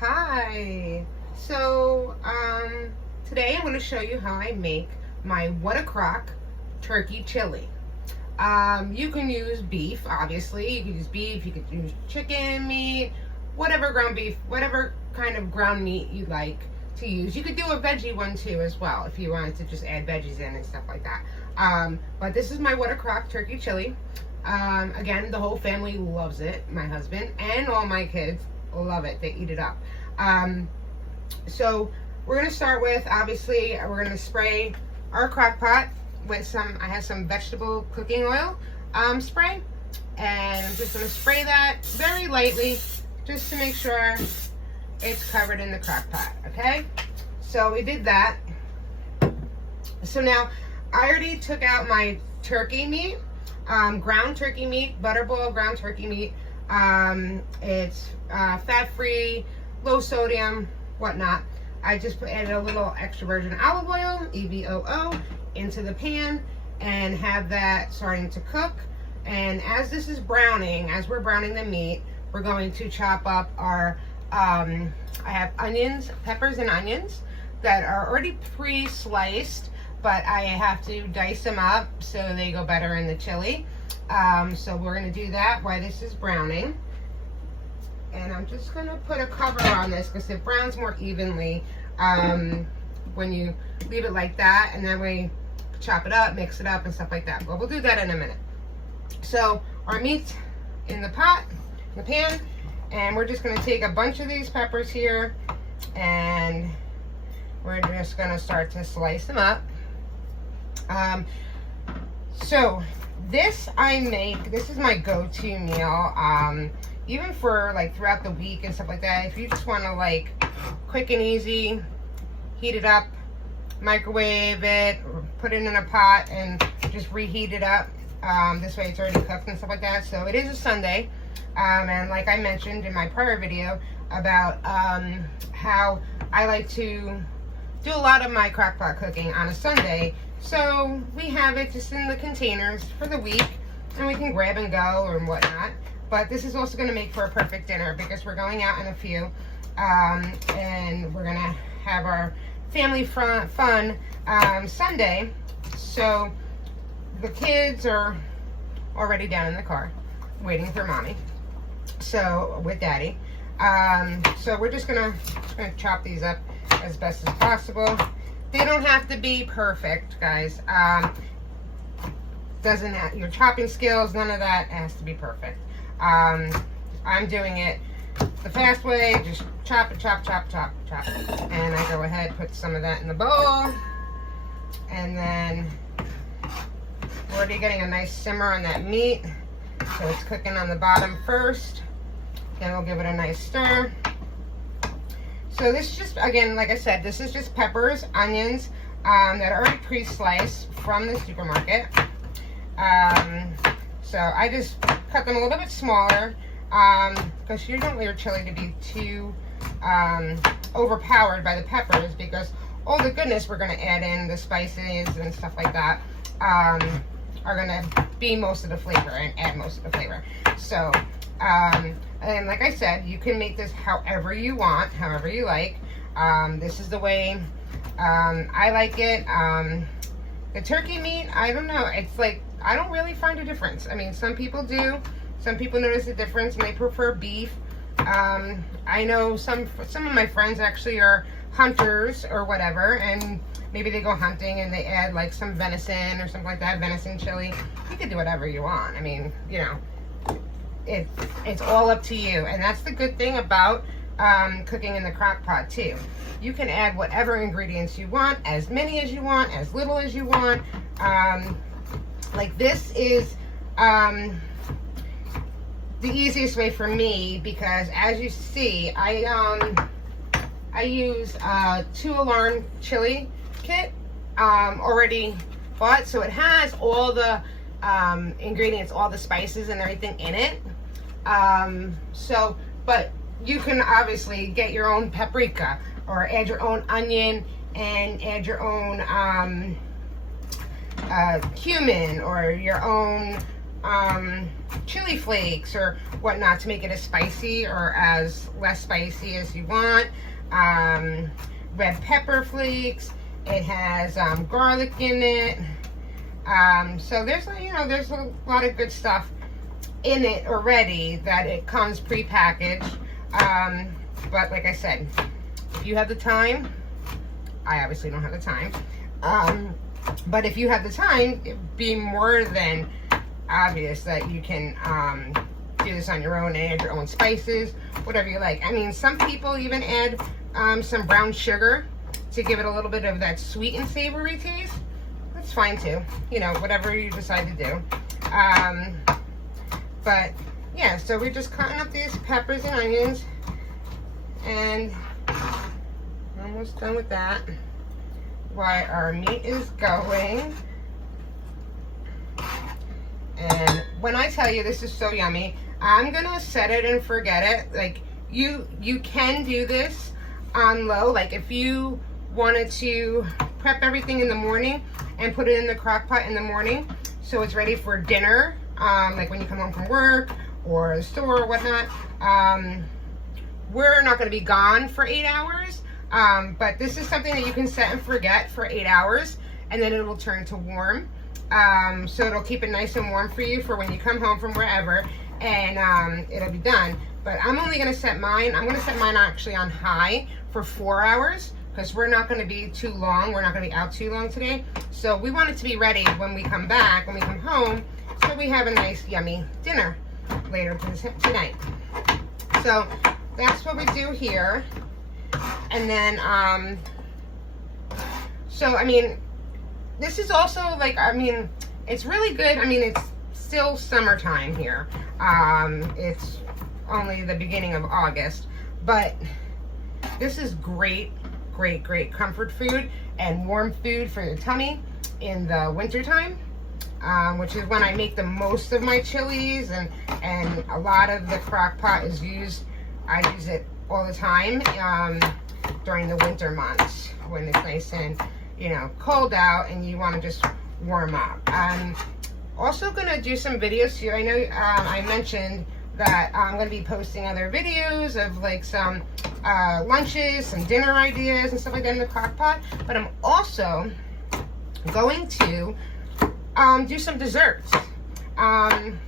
Hi. So, today I'm going to show you how I make my WhatACroc turkey chili. You can use beef, obviously. You can use beef, you could use chicken meat, whatever ground beef, whatever kind of ground meat you like to use. You could do a veggie one too as well if you wanted to just add veggies in and stuff like that. But this is my WhatACroc turkey chili. Again, the whole family loves it. My husband and all my kids love it. They eat it up. So we're going to start with, obviously, we're going to spray our crock pot with I have some vegetable cooking oil spray. And I'm just going to spray that very lightly just to make sure it's covered in the crock pot, okay? So we did that. So now I already took out my turkey meat, ground turkey meat, butterball ground turkey meat. It's fat-free, low sodium, whatnot. I just added a little extra virgin olive oil, EVOO, into the pan and have that starting to cook. And as this is browning, as we're browning the meat, we're going to chop up our, I have onions, peppers and onions that are already pre-sliced, but I have to dice them up so they go better in the chili. So we're going to do that while this is browning. And I'm just going to put a cover on this because it browns more evenly when you leave it like that. And then we chop it up, mix it up and stuff like that. But we'll do that in a minute. So our meat's in the pot, in the pan. And we're just going to take a bunch of these peppers here. And we're just going to start to slice them up. So this I make, this is my go-to meal, even for like throughout the week and stuff like that. If you just want to like quick and easy, heat it up, microwave it, or put it in a pot and just reheat it up. This way it's already cooked and stuff like that. So it is a Sunday, and like I mentioned in my prior video about how I like to do a lot of my crock pot cooking on a Sunday. So we have it just in the containers for the week and we can grab and go or whatnot. But this is also going to make for a perfect dinner because we're going out in a few and we're going to have our family fun Sunday. So the kids are already down in the car waiting for mommy, so with daddy. So we're just gonna chop these up as best as possible. They don't have to be perfect, guys. Doesn't have, your chopping skills, none of that has to be perfect. I'm doing it the fast way, just chop it, chop, chop, chop, chop. And I go ahead, put some of that in the bowl. And then we're already getting a nice simmer on that meat. So it's cooking on the bottom first. Then we'll give it a nice stir. So this is just, again, like I said, this is just peppers, onions that are already pre-sliced from the supermarket. So I just cut them a little bit smaller because you don't want your chili to be too overpowered by the peppers, because all the goodness we're going to add in, the spices and stuff like that, are going to be most of the flavor and add most of the flavor. So and like I said, you can make this however you want, however you like. This is the way I like it. The turkey meat, I don't know. It's like, I don't really find a difference. I mean, some people do. Some people notice a difference and they prefer beef. I know some of my friends actually are hunters or whatever, and maybe they go hunting and they add like some venison or something like that, venison chili. You can do whatever you want. I mean, you know, it's all up to you. And that's the good thing about cooking in the crock pot too. You can add whatever ingredients you want, as many as you want, as little as you want. Like this is the easiest way for me, because as you see, I use 2 alarm chili kit already bought, so it has all the ingredients, all the spices and everything in it. So, but you can obviously get your own paprika or add your own onion and add your own cumin or your own chili flakes or whatnot to make it as spicy or as less spicy as you want. Red pepper flakes. It has garlic in it. So there's, you know, there's a lot of good stuff in it already that it comes pre-packaged. But like I said, if you have the time, I obviously don't have the time. But if you have the time, it'd be more than obvious that you can do this on your own and add your own spices, whatever you like. I mean, some people even add some brown sugar to give it a little bit of that sweet and savory taste. That's fine too, you know, whatever you decide to do. But yeah, so we're just cutting up these peppers and onions, and almost done with that. While our meat is going. And when I tell you this is so yummy, I'm gonna set it and forget it. Like, you can do this on low. Like, if you wanted to prep everything in the morning and put it in the crock pot in the morning so it's ready for dinner, like when you come home from work or the store or whatnot. We're not going to be gone for 8 hours, but this is something that you can set and forget for 8 hours, and then it will turn to warm. So it'll keep it nice and warm for you for when you come home from wherever, and it'll be done. But I'm only going to set mine, I'm going to set mine actually on high for 4 hours, because we're not going to be too long. We're not going to be out too long today. So we want it to be ready when we come back, when we come home, so we have a nice yummy dinner later tonight. So that's what we do here. And then, so I mean, this is also like, I mean, it's really good. I mean, it's still summertime here. It's only the beginning of August, but this is great comfort food and warm food for your tummy in the winter time, which is when I make the most of my chilies, and a lot of the crock pot is used. I use it all the time during the winter months when it's nice and, you know, cold out and you want to just warm up. I'm also gonna do some videos here. I know I mentioned that I'm going to be posting other videos of like some lunches, some dinner ideas and stuff like that in the crock pot. But I'm also going to do some desserts. I've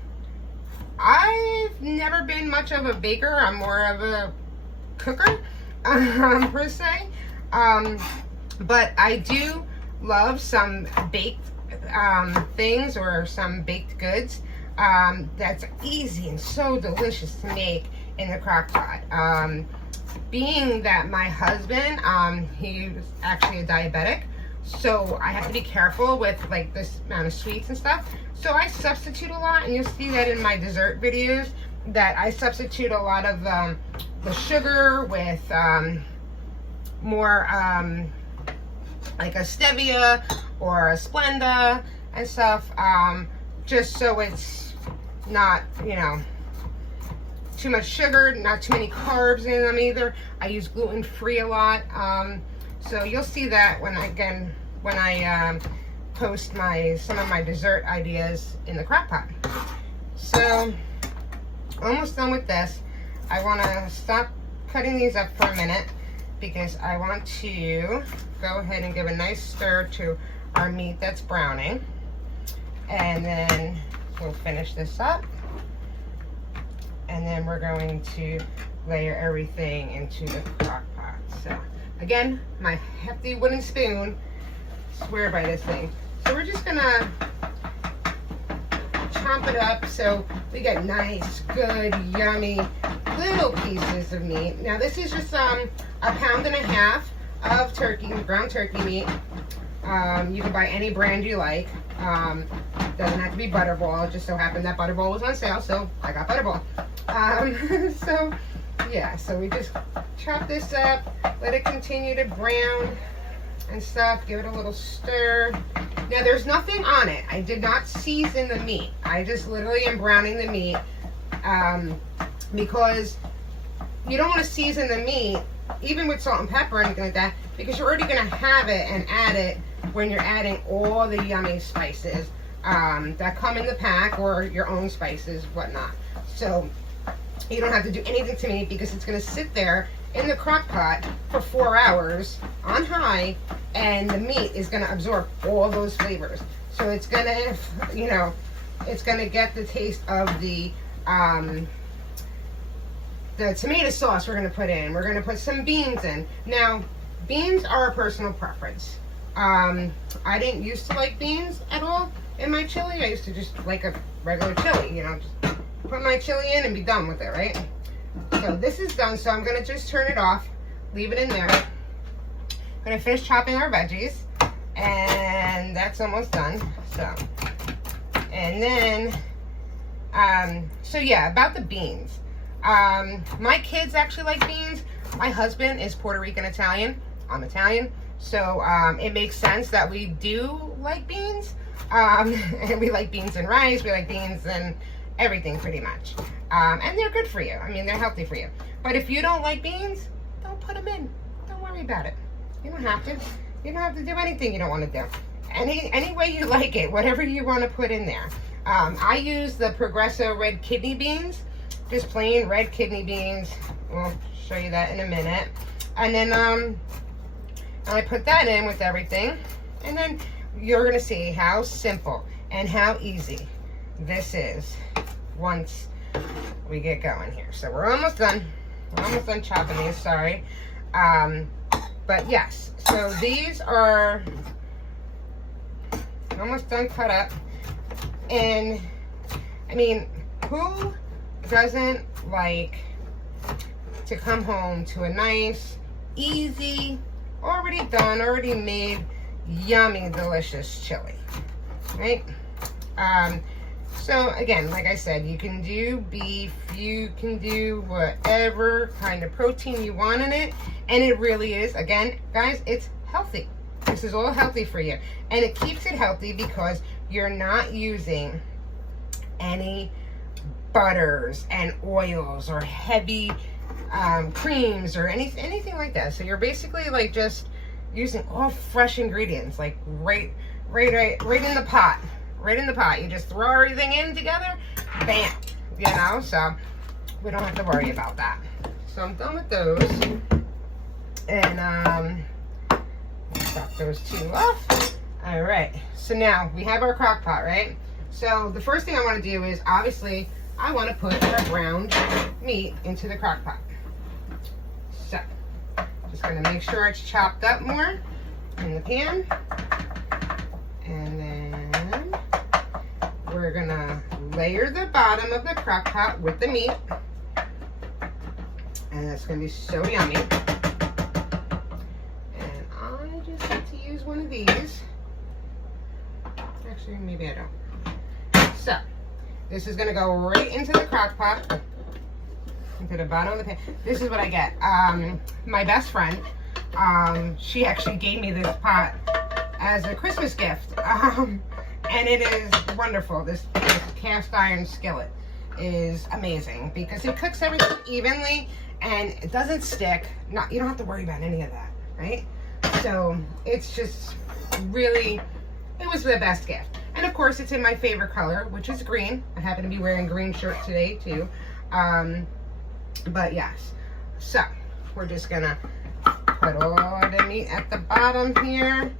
never been much of a baker. I'm more of a cooker per se. But I do love some baked things or some baked goods. That's easy and so delicious to make in the crock pot. Being that my husband, he's actually a diabetic, so I have to be careful with like this amount of sweets and stuff. So I substitute a lot, and you'll see that in my dessert videos, that I substitute a lot of the sugar with more like a stevia or a Splenda and stuff, just so it's not, you know, too much sugar, not too many carbs in them either. I use gluten-free a lot, so you'll see that when I post some of my dessert ideas in the crock pot. So almost done with this. I want to stop cutting these up for a minute because I want to go ahead and give a nice stir to our meat that's browning, and then we'll finish this up, and then we're going to layer everything into the crock pot. So again, my hefty wooden spoon, swear by this thing. So we're just gonna chomp it up so we get nice, good, yummy little pieces of meat. Now this is just a pound and a half of turkey, ground turkey meat. You can buy any brand you like. Doesn't have to be Butterball. It just so happened that Butterball was on sale, so I got Butterball. So yeah, so we just chop this up, let it continue to brown and stuff, give it a little stir. Now there's nothing on it. I did not season the meat. I just literally am browning the meat, because you don't want to season the meat, even with salt and pepper or anything like that, because you're already going to have it and add it when you're adding all the yummy spices. that come in the pack, or your own spices, whatnot. So you don't have to do anything to meat because it's going to sit there in the crock pot for 4 hours on high, and the meat is going to absorb all those flavors. So it's going to, you know, it's going to get the taste of the tomato sauce we're going to put in. We're going to put some beans in. Now, beans are a personal preference. I didn't used to like beans at all in my chili. I used to just like a regular chili, you know, just put my chili in and be done with it, right? So this is done, so I'm going to just turn it off, leave it in there. I'm going to finish chopping our veggies, and that's almost done. So, and then, so yeah, about the beans. My kids actually like beans. My husband is Puerto Rican Italian. I'm Italian. So it makes sense that we do like beans. And we like beans and rice. We like beans and everything pretty much. And they're good for you. I mean, they're healthy for you. But if you don't like beans, don't put them in. Don't worry about it. You don't have to. You don't have to do anything you don't want to do. Any way you like it, whatever you want to put in there. I use the Progresso red kidney beans. Just plain red kidney beans. We'll show you that in a minute. And then I put that in with everything. And then you're going to see how simple and how easy this is once we get going here. So we're almost done. We're almost done chopping these, sorry. But yes, so these are almost done cut up. And I mean, who doesn't like to come home to a nice, easy, already done, already made, yummy, delicious chili, right? So again, like I said, you can do beef, you can do whatever kind of protein you want in it, and it really is, again, guys, it's healthy. This is all healthy for you, and it keeps it healthy because you're not using any butters and oils or heavy creams or anything like that. So you're basically like just using all fresh ingredients, like right in the pot. Right in the pot. You just throw everything in together, bam, you know, so we don't have to worry about that. So I'm done with those. And chop those two off. All right, so now we have our crock pot, right? So the first thing I want to do is, obviously, I want to put our ground meat into the crock pot. So just going to make sure it's chopped up more in the pan. And then we're going to layer the bottom of the crock pot with the meat. And it's going to be so yummy. And I just have to use one of these. Actually, maybe I don't. So, this is going to go right into the crock pot. Into the bottom of the pan. This is what I get. My best friend, she actually gave me this pot as a Christmas gift. And it is wonderful. This cast iron skillet is amazing because it cooks everything evenly and it doesn't stick. You don't have to worry about any of that, right? So it's just really, it was the best gift. And of course it's in my favorite color, which is green. I happen to be wearing a green shirt today too. But yes, so we're just gonna put all the meat at the bottom here.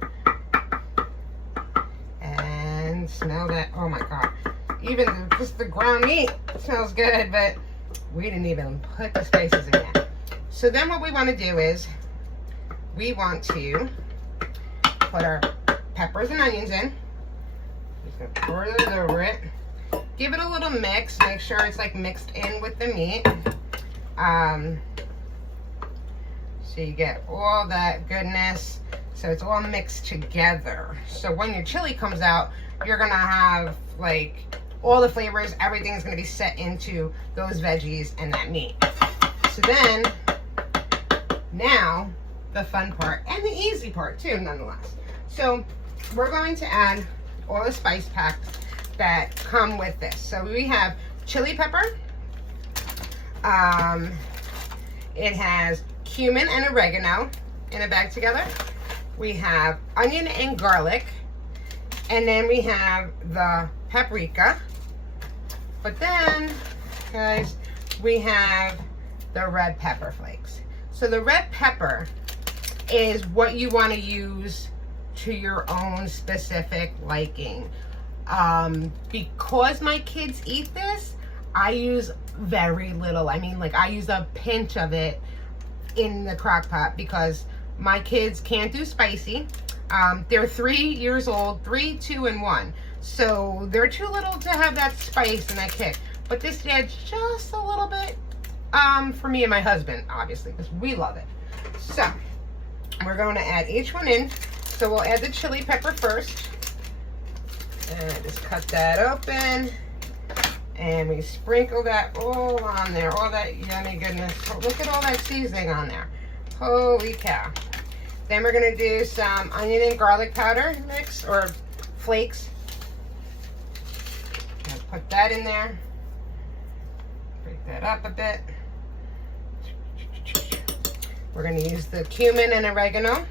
And smell that, oh my God. Even just the ground meat smells good, but we didn't even put the spices in yet. So then what we want to do is, we want to put our peppers and onions in. Just gonna pour those over it. Give it a little mix, make sure it's like mixed in with the meat. So you get all that goodness. So it's all mixed together. So when your chili comes out, you're gonna have like all the flavors, everything's gonna be set into those veggies and that meat. So then, now, the fun part, and the easy part too, nonetheless. So we're going to add all the spice packs that come with this. So we have chili pepper. It has cumin and oregano in a bag together. We have onion and garlic. And then we have the paprika. But then, guys, we have the red pepper flakes. So the red pepper is what you want to use to your own specific liking. Because my kids eat this, I use very little. I mean, like, I use a pinch of it in the crock pot because my kids can't do spicy. They're 3 years old, 3, 2, and 1. So they're too little to have that spice and that kick. But this adds just a little bit for me and my husband, obviously, because we love it. So we're going to add each one in. So we'll add the chili pepper first. And just cut that open. And we sprinkle that all on there. All that yummy goodness. Oh, look at all that seasoning on there. Holy cow. Then we're going to do some onion and garlic powder mix or flakes. And put that in there. Break that up a bit. We're going to use the cumin and oregano.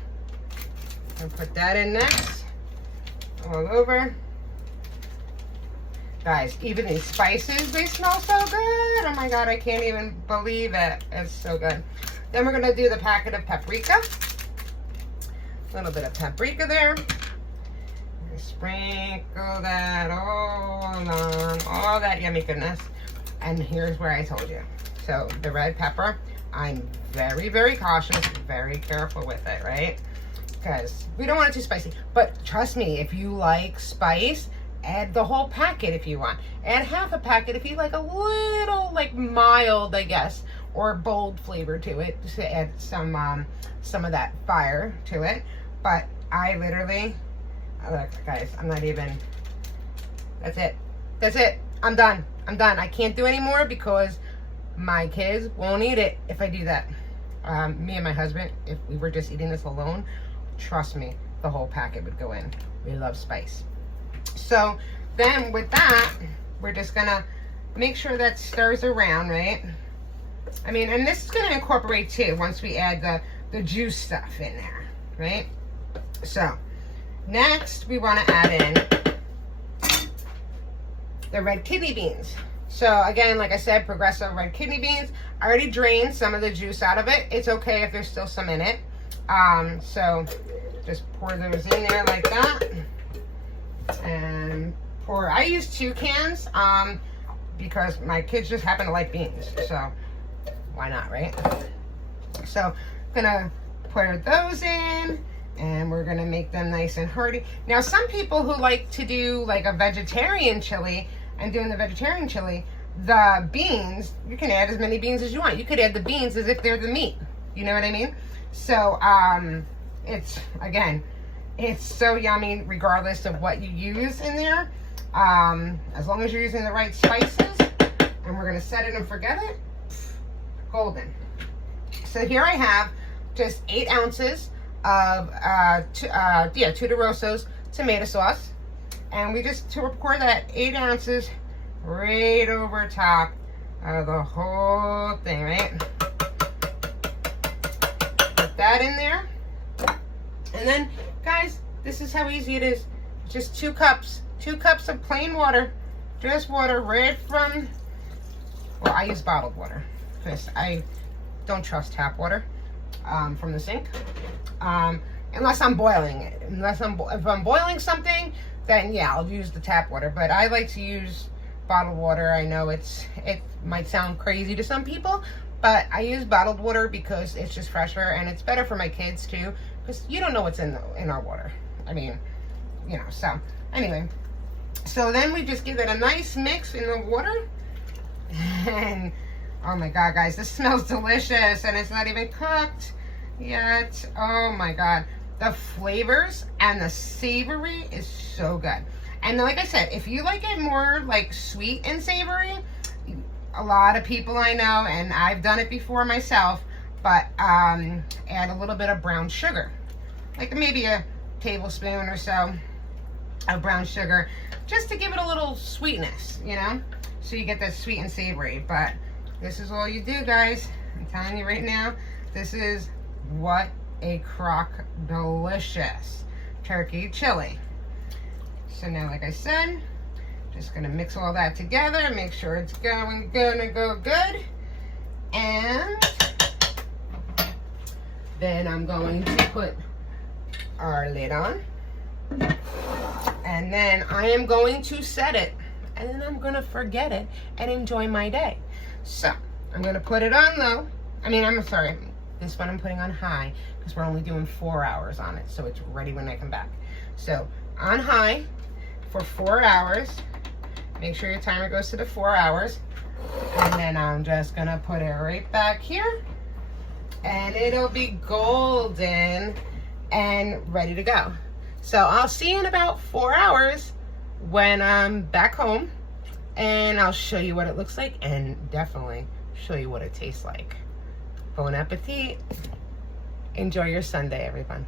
And put that in next. All over. Guys, even these spices, they smell so good. Oh my God, I can't even believe it. It's so good. Then we're gonna do the packet of paprika. A little bit of paprika there. Sprinkle that all on, all that yummy goodness. And here's where I told you. So the red pepper, I'm very, very cautious, very careful with it, right? Because we don't want it too spicy. But trust me, if you like spice, add the whole packet if you want. Add half a packet if you like a little, like, mild, I guess, or bold flavor to it, just to add some of that fire to it. But I literally, look, guys, I'm not even, that's it. That's it. I'm done. I'm done. I can't do any more because my kids won't eat it if I do that. Me and my husband, if we were just eating this alone, trust me, the whole packet would go in. We love spice. So then with that, we're just gonna make sure that stirs around, right? I mean, and this is gonna incorporate too once we add the juice stuff in there, right? So next we wanna add in the red kidney beans. So again, like I said, Progresso red kidney beans. I already drained some of the juice out of it. It's okay if there's still some in it. So just pour those in there like that. And pour, I use 2 cans because my kids just happen to like beans, so why not, right? So gonna pour those in and we're gonna make them nice and hearty. Now some people who like to do like a vegetarian chili, and doing the vegetarian chili, the beans, you can add as many beans as you want. You could add the beans as if they're the meat, you know what I mean? So it's, again, it's so yummy regardless of what you use in there. As long as you're using the right spices, and we're gonna set it and forget it, golden. So here I have just 8 ounces of Tutti tomato sauce. And we just pour that 8 ounces right over top of the whole thing, right? Put that in there. And then, guys, this is how easy it is. Just 2 cups. 2 cups of plain water. Just water right from, well, I use bottled water because I don't trust tap water from the sink. Unless I'm boiling it. If I'm boiling something, then yeah, I'll use the tap water. But I like to use bottled water. I know it might sound crazy to some people, but I use bottled water because it's just fresher and it's better for my kids too, because you don't know what's in our water. I mean, you know, so anyway. So then we just give it a nice mix in the water. And oh my God, guys, this smells delicious and it's not even cooked yet. Oh my God. The flavors and the savory is so good. And like I said, if you like it more like sweet and savory, a lot of people I know, and I've done it before myself, but add a little bit of brown sugar. Like maybe a tablespoon or so of brown sugar, just to give it a little sweetness, you know? So you get that sweet and savory. But this is all you do, guys. I'm telling you right now, this is WhatACroc delicious turkey chili. So now, like I said, just gonna mix all that together, make sure it's gonna go good. And then I'm going to put our lid on. And then I am going to set it. And then I'm gonna forget it and enjoy my day. So I'm gonna put it on low. I'm sorry, this one I'm putting on high because we're only doing 4 hours on it. So it's ready when I come back. So on high for 4 hours. Make sure your timer goes to the 4 hours. And then I'm just gonna put it right back here. And it'll be golden and ready to go. So I'll see you in about 4 hours when I'm back home, and I'll show you what it looks like and definitely show you what it tastes like. Bon appetit. Enjoy your Sunday, everyone.